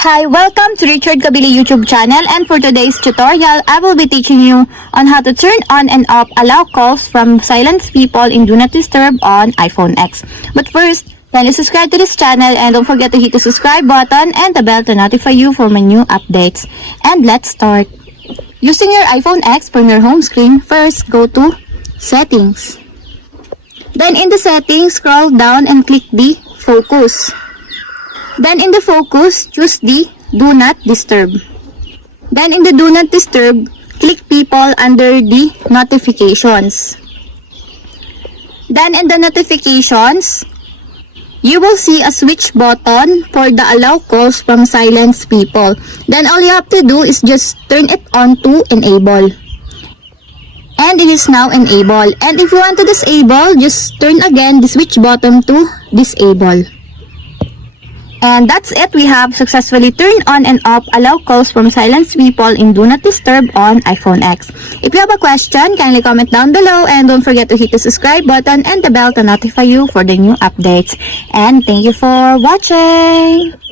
Hi, welcome to Richard Kabili YouTube channel, and for today's tutorial, I will be teaching you on how to turn on and off allow calls from silence people in Do Not Disturb on iPhone X. But first, kindly subscribe to this channel and don't forget to hit the subscribe button and the bell to notify you for my new updates. And let's start. Using your iPhone X from your home screen, first go to Settings. Then in the settings, scroll down and click the Focus. Then in the focus, choose the Do Not Disturb. Then in the Do Not Disturb, click people under the notifications. Then in the notifications, you will see a switch button for the allow calls from silence people. Then all you have to do is just turn it on to enable. And it is now enabled. And if you want to disable, just turn again the switch button to disable. And that's it. We have successfully turned on and off allow calls from silence people in Do Not Disturb on iPhone X. If you have a question, kindly comment down below and don't forget to hit the subscribe button and the bell to notify you for the new updates. And thank you for watching!